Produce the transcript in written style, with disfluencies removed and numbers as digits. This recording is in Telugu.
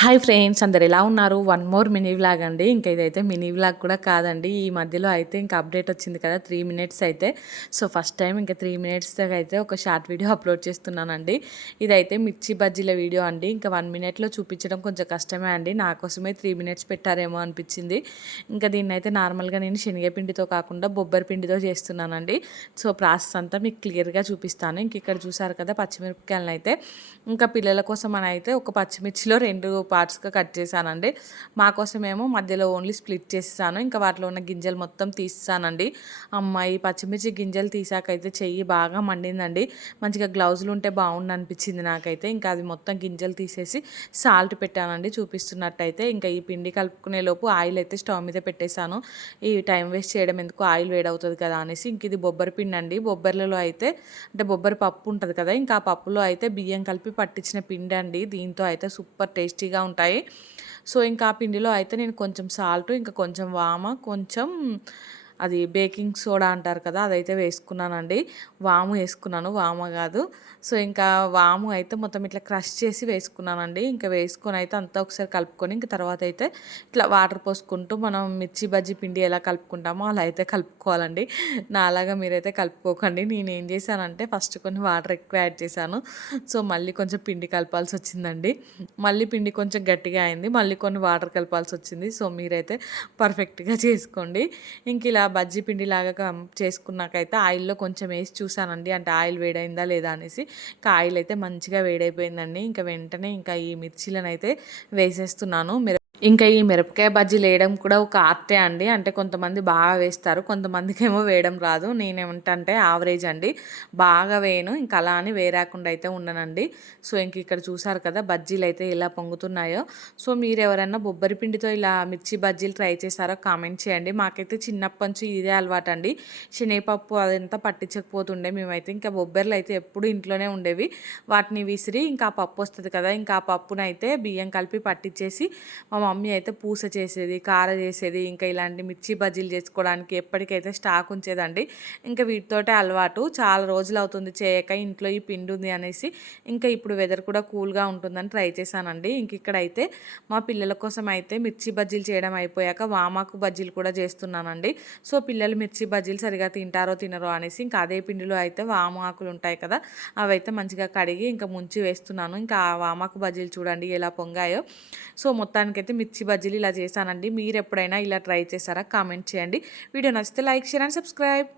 హాయ్ ఫ్రెండ్స్, అందరు ఎలా ఉన్నారు? వన్ మోర్ మినీ వ్లాగ్ అండి. ఇంకా ఇదైతే మినీ వ్లాగ్ కూడా కాదండి. ఈ మధ్యలో అయితే ఇంకా అప్డేట్ వచ్చింది కదా 3 మినిట్స్ అయితే. సో ఫస్ట్ టైం ఇంకా 3 మినిట్స్ దాకా అయితే ఒక షార్ట్ వీడియో అప్లోడ్ చేస్తున్నానండి. ఇదైతే మిర్చి బజ్జీల వీడియో అండి. ఇంకా 1 మినిట్లో చూపించడం కొంచెం కష్టమే అండి. నా కోసమే 3 మినిట్స్ పెట్టారేమో అనిపించింది. ఇంకా దీన్ని అయితే నార్మల్గా నేను శనగపిండితో కాకుండా బొబ్బరి పిండితో చేస్తున్నానండి. సో ప్రాసెస్ అంతా మీకు క్లియర్గా చూపిస్తాను. ఇంక ఇక్కడ చూసారు కదా పచ్చిమిరపకాయలను అయితే ఇంకా పిల్లల కోసం అని అయితే ఒక పచ్చిమిర్చిలో 2 పార్ట్స్గా కట్ చేశానండి. మా కోసమేమో మధ్యలో ఓన్లీ స్ప్లిట్ చేసేసాను. ఇంకా వాటిలో ఉన్న గింజలు మొత్తం తీసేసానండి. అమ్మాయి పచ్చిమిర్చి గింజలు తీసాకైతే చెయ్యి బాగా మండిందండి. మంచిగా గ్లౌజులు ఉంటే బాగుండు అనిపించింది నాకైతే. ఇంకా అది మొత్తం గింజలు తీసేసి సాల్ట్ పెట్టానండి చూపిస్తున్నట్టయితే. ఇంకా ఈ పిండి కలుపుకునే లోపు ఆయిల్ అయితే స్టవ్ మీద పెట్టేశాను. ఈ టైం వేస్ట్ చేయడం ఎందుకు, ఆయిల్ వేడవుతుంది కదా అనేసి. ఇంక ఇది బొబ్బరి పిండి అండి. బొబ్బర్లలో అయితే అంటే బొబ్బరి పప్పు ఉంటుంది కదా, ఇంకా ఆ పప్పులో అయితే బియ్యం కలిపి పట్టించిన పిండి అండి. దీంతో అయితే సూపర్ టేస్టీగా ఉంటాయి. సో ఇంకా ఆ పిండిలో అయితే నేను కొంచెం సాల్ట్, ఇంకా కొంచెం వామ, కొంచెం అది బేకింగ్ సోడా అంటారు కదా, అదైతే వేసుకున్నానండి. వాము వేసుకున్నాను, వామ కాదు. సో ఇంకా వాము అయితే మొత్తం ఇట్లా క్రష్ చేసి వేసుకున్నానండి. ఇంకా వేసుకొని అయితే అంతా ఒకసారి కలుపుకొని ఇంకా తర్వాత అయితే ఇట్లా వాటర్ పోసుకుంటూ మనం మిర్చి బజ్జీ పిండి ఎలా కలుపుకుంటామో అలా అయితే కలుపుకోవాలండి. నాలాగా మీరైతే కలుపుకోకండి. నేను ఏం చేశానంటే ఫస్ట్ కొన్ని వాటర్ ఎక్కువ యాడ్ చేశాను. సో మళ్ళీ కొంచెం పిండి కలపాల్సి వచ్చిందండి. మళ్ళీ పిండి కొంచెం గట్టిగా అయింది, మళ్ళీ కొన్ని వాటర్ కలపాల్సి వచ్చింది. సో మీరైతే పర్ఫెక్ట్గా చేసుకోండి. ఇంక ఇలా బజ్జీ పిండిలాగా చేసుకున్నాకైతే ఆయిల్లో కొంచెం వేసి చూసానండి, అంటే ఆయిల్ వేడైందా లేదా అనేసి. ఇంకా ఆయిల్ అయితే మంచిగా వేడైపోయిందండి. ఇంకా వెంటనే ఇంకా ఈ మిర్చీలను అయితే వేసేస్తున్నాను. ఇంకా ఈ మిరపకాయ బజ్జీలు వేయడం కూడా ఒక ఆర్టే అండి. అంటే కొంతమంది బాగా వేస్తారు, కొంతమందికి ఏమో వేయడం రాదు. నేనేమంటే యావరేజ్ అండి, బాగా వేయను, ఇంకా అలా అని వేరాకుండా అయితే ఉండనండి. సో ఇంక ఇక్కడ చూసారు కదా బజ్జీలు అయితే ఎలా పొంగుతున్నాయో. సో మీరు ఎవరైనా బొబ్బరి పిండితో ఇలా మిర్చి బజ్జీలు ట్రై చేశారో కామెంట్ చేయండి. మాకైతే చిన్నప్పటి నుంచి ఇదే అలవాటు అండి. శనగపప్పు అదంతా పట్టించకపోతుండే మేమైతే. ఇంకా బొబ్బర్లు అయితే ఎప్పుడు ఇంట్లోనే ఉండేవి. వాటిని విసిరి ఇంకా ఆ పప్పు వస్తుంది కదా, ఇంకా ఆ పప్పునైతే బియ్యం కలిపి పట్టించేసి మా మమ్మీ అయితే పూస చేసేది, కార చేసేది. ఇంకా ఇలాంటి మిర్చి బజ్జీలు చేసుకోవడానికి ఎప్పటికైతే స్టాక్ ఉంచేదండి. ఇంకా వీటితోటే అలవాటు. చాలా రోజులు అవుతుంది చేయక, ఇంట్లో ఈ పిండి ఉంది అనేసి. ఇంకా ఇప్పుడు వెదర్ కూడా కూల్గా ఉంటుందని ట్రై చేశానండి. ఇంక ఇక్కడైతే మా పిల్లల కోసం అయితే మిర్చి బజ్జీలు చేయడం అయిపోయాక వామాకు బజ్జీలు కూడా చేస్తున్నానండి. సో పిల్లలు మిర్చి బజ్జీలు సరిగా తింటారో తినరో అనేసి ఇంకా అదే పిండిలో అయితే వామాకులు ఉంటాయి కదా, అవైతే మంచిగా కడిగి ఇంకా ముంచి వేస్తున్నాను. ఇంకా ఆ వామాకు బజ్జీలు చూడండి ఎలా పొంగాయో. సో మొత్తానికైతే మిర్చి బజ్జీలు ఇలా చేశానండి. మీరు ఎప్పుడైనా ఇలా ట్రై చేశారా కామెంట్ చేయండి. వీడియో నచ్చితే లైక్, షేర్ అండ్ సబ్స్క్రైబ్.